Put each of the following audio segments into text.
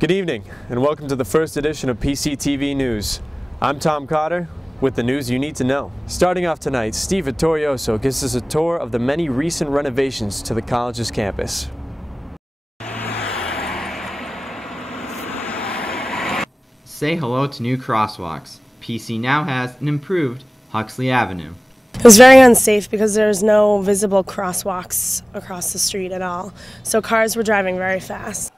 Good evening and welcome to the first edition of PCTV News. I'm Tom Cotter with the news you need to know. Starting off tonight, Steve Vittorioso gives us a tour of the many recent renovations to the college's campus. Say hello to new crosswalks. PC now has an improved Huxley Avenue. It was very unsafe because there's no visible crosswalks across the street at all, so cars were driving very fast.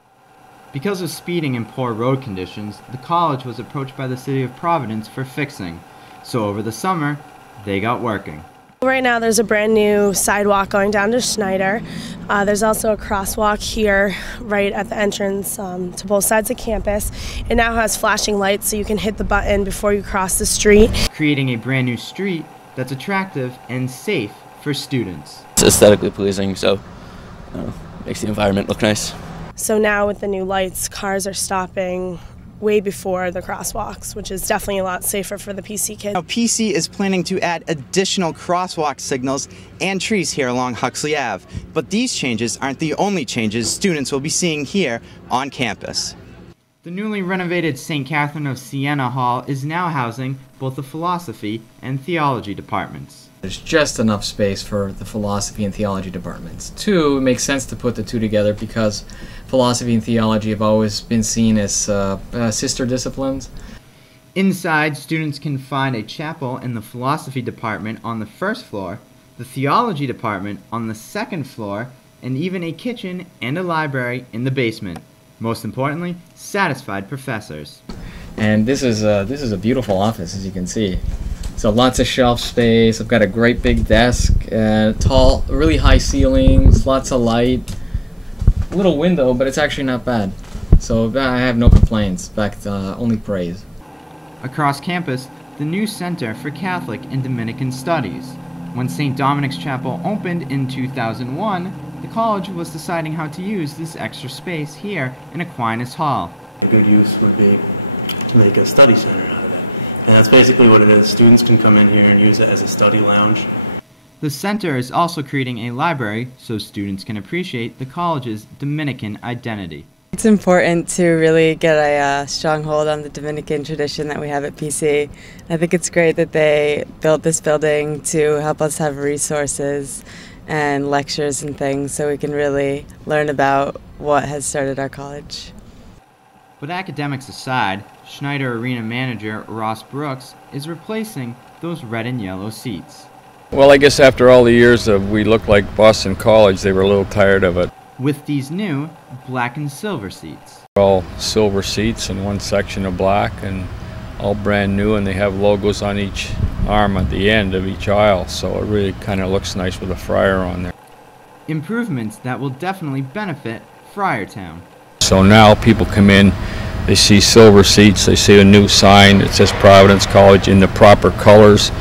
Because of speeding and poor road conditions, the college was approached by the city of Providence for fixing. So over the summer, they got working. Right now there's a brand new sidewalk going down to Schneider. There's also a crosswalk here right at the entrance to both sides of campus. It now has flashing lights so you can hit the button before you cross the street. Creating a brand new street that's attractive and safe for students. It's aesthetically pleasing, so makes the environment look nice. So now with the new lights, cars are stopping way before the crosswalks, which is definitely a lot safer for the PC kids. Now, PC is planning to add additional crosswalk signals and trees here along Huxley Ave. But these changes aren't the only changes students will be seeing here on campus. The newly renovated St. Catherine of Siena Hall is now housing both the philosophy and theology departments. There's just enough space for the philosophy and theology departments. Two, it makes sense to put the two together because philosophy and theology have always been seen as sister disciplines. Inside, students can find a chapel in the philosophy department on the first floor, the theology department on the second floor, and even a kitchen and a library in the basement. Most importantly, satisfied professors. And this is a beautiful office, as you can see. So lots of shelf space. I've got a great big desk, tall, really high ceilings, lots of light. A little window, but it's actually not bad. So I have no complaints. In fact, only praise. Across campus, the new Center for Catholic and Dominican Studies. When St. Dominic's Chapel opened in 2001, the college was deciding how to use this extra space here in Aquinas Hall. A good use would be to make a study center out of it. And that's basically what it is. Students can come in here and use it as a study lounge. The center is also creating a library so students can appreciate the college's Dominican identity. It's important to really get a strong hold on the Dominican tradition that we have at PC. I think it's great that they built this building to help us have resources and lectures and things so we can really learn about what has started our college. But academics aside, Schneider Arena manager Ross Brooks is replacing those red and yellow seats. Well, I guess after all the years of we looked like Boston College, they were a little tired of it. With these new black and silver seats. All silver seats and one section of black and all brand new, and they have logos on each arm at the end of each aisle, so it really kind of looks nice with a friar on there. Improvements that will definitely benefit Friartown. So now people come in, they see silver seats, they see a new sign that says Providence College in the proper colors,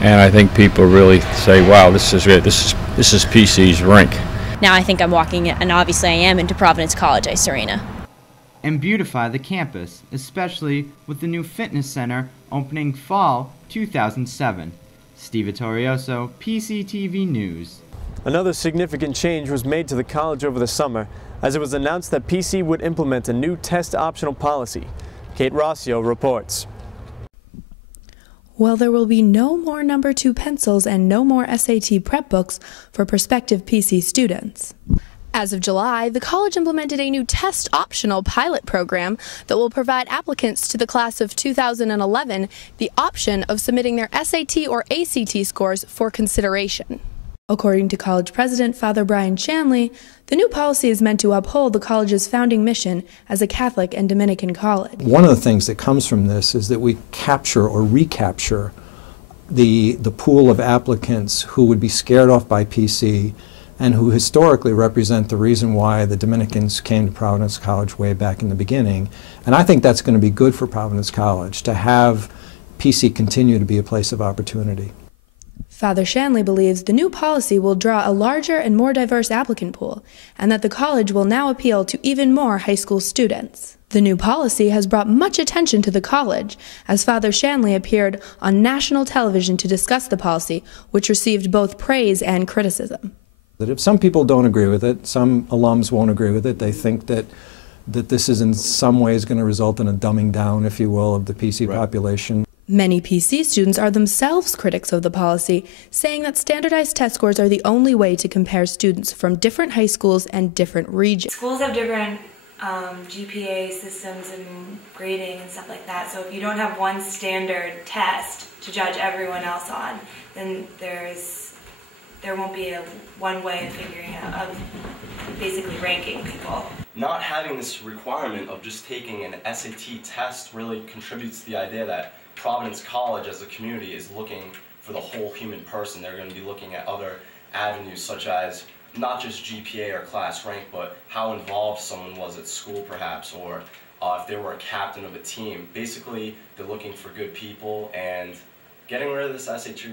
and I think people really say, wow, this is great. This is PC's rink. Now I think I'm walking, and obviously I am, into Providence College Ice Arena. And beautify the campus, especially with the new fitness center opening fall 2007. Steve Vittorioso, PCTV News. Another significant change was made to the college over the summer as it was announced that PC would implement a new test optional policy. Kate Rossio reports. Well, there will be no more number 2 pencils and no more SAT prep books for prospective PC students. As of July, the college implemented a new test-optional pilot program that will provide applicants to the class of 2011 the option of submitting their SAT or ACT scores for consideration. According to college president Father Brian Shanley, the new policy is meant to uphold the college's founding mission as a Catholic and Dominican college. One of the things that comes from this is that we capture or recapture the pool of applicants who would be scared off by PC and who historically represent the reason why the Dominicans came to Providence College way back in the beginning. And I think that's going to be good for Providence College to have PC continue to be a place of opportunity. Father Shanley believes the new policy will draw a larger and more diverse applicant pool, and that the college will now appeal to even more high school students. The new policy has brought much attention to the college, as Father Shanley appeared on national television to discuss the policy, which received both praise and criticism. That if some people don't agree with it, some alums won't agree with it, they think that that this is in some ways going to result in a dumbing down, if you will, of the PC population. Many PC students are themselves critics of the policy, saying that standardized test scores are the only way to compare students from different high schools and different regions. Schools have different GPA systems and grading and stuff like that, so if you don't have one standard test to judge everyone else on, then there won't be a one way of figuring out, of basically ranking people. Not having this requirement of just taking an SAT test really contributes to the idea that Providence College as a community is looking for the whole human person. They're going to be looking at other avenues such as not just GPA or class rank, but how involved someone was at school perhaps, or if they were a captain of a team. Basically, they're looking for good people, and getting rid of this SAT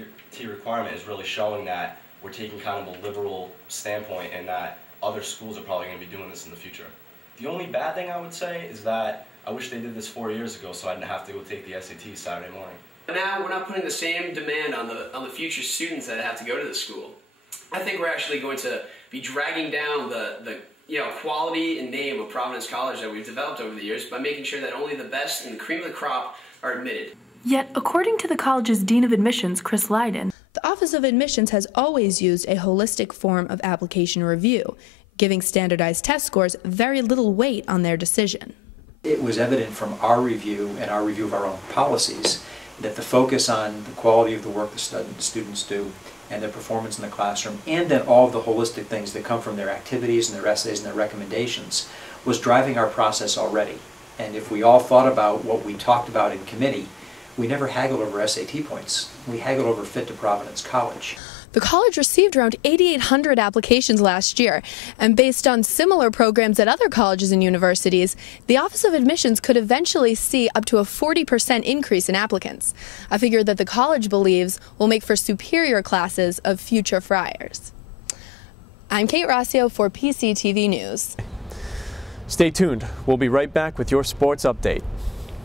requirement is really showing that we're taking kind of a liberal standpoint and that other schools are probably going to be doing this in the future. The only bad thing I would say is that I wish they did this 4 years ago so I didn't have to go take the SAT Saturday morning. Now we're not putting the same demand on the future students that have to go to the school. I think we're actually going to be dragging down the quality and name of Providence College that we've developed over the years by making sure that only the best and the cream of the crop are admitted. Yet, according to the college's Dean of Admissions, Chris Leiden, the Office of Admissions has always used a holistic form of application review, giving standardized test scores very little weight on their decision. It was evident from our review and our review of our own policies that the focus on the quality of the work the students do and their performance in the classroom, and then all of the holistic things that come from their activities and their essays and their recommendations, was driving our process already. And if we all thought about what we talked about in committee, we never haggled over SAT points. We haggled over fit to Providence College. The college received around 8,800 applications last year, and based on similar programs at other colleges and universities, the Office of Admissions could eventually see up to a 40% increase in applicants, a figure that the college believes will make for superior classes of future friars. I'm Kate Rossio for PCTV News. Stay tuned. We'll be right back with your sports update.